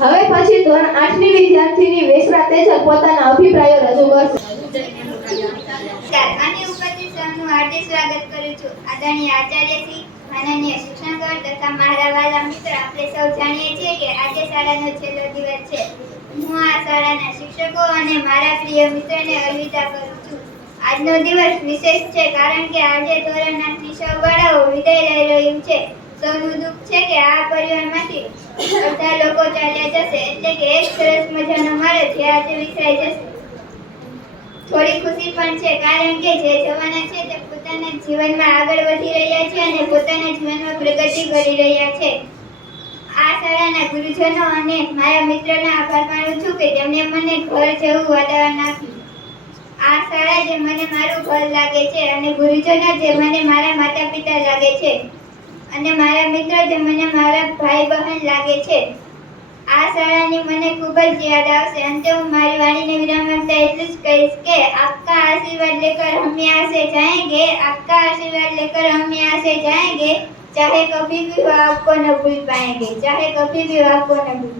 હવે પછી ધોરણ 8 ની વિદ્યાર્થીની વેસરા તેજલ પોતાના અભિપ્રાયો રજૂ કરશે. આની ઉપરથી સૌનું હાર્દિક સ્વાગત કરું છું. આદરણીય આચાર્યશ્રી, માનનીય શિક્ષણગણ તથા મારા વાલા મિત્ર, આપણે સૌ જાણીએ છીએ કે આજે શાળાનો છેલ્લો દિવસ છે. હું આ શાળાના શિક્ષકો અને મારા પ્રિય મિત્રને અલવિદા કરું છું. આજનો દિવસ વિશેષ છે કારણ કે આજે ધોરણ 8 ની સૌ બાળાઓ વિદાય લઈ રહ્યું છે. સૌનું દુઃખ છે કે આ પરિવારમાંથી અડધા લોકો ચાલ્યા જશે, એટલે કે એક સરસ મજાનો માણસ જે આજે વિસરાઈ જશે. થોડી ખુશી પણ છે કારણ કે જે જવાના છે તે પોતાના જીવનમાં આગળ વધી રહ્યા છે અને પોતાના જીવનમાં પ્રગતિ કરી રહ્યા છે. આ શાળાના ગુરુજનો અને મારા મિત્રોના આભાર માનું છું કે તેમણે મને ઘર જેવું વાતાવરણ આપ્યું. આ શાળા જે મને મારું ઘર લાગે છે અને ગુરુજનો જે મને મારા માતા પિતા લાગે છે અને મારા મિત્રો જે મને મારા ભાઈ બહેન લાગે છે. આ શાળાની મને ખૂબ જ યાદ આવશે. અંતે હું મારી વાણીને વિરામ આપતા એટલું જ કહીશ કે આપકા આશીર્વાદ લેકર हम यहाँ से जाएंगे, आपका आशीर्वाद लेकर हम यहाँ से जाएंगे, चाहे कभी भी वो आपको न भूल पाएंगे, चाहे कभी भी वो आपको न भूल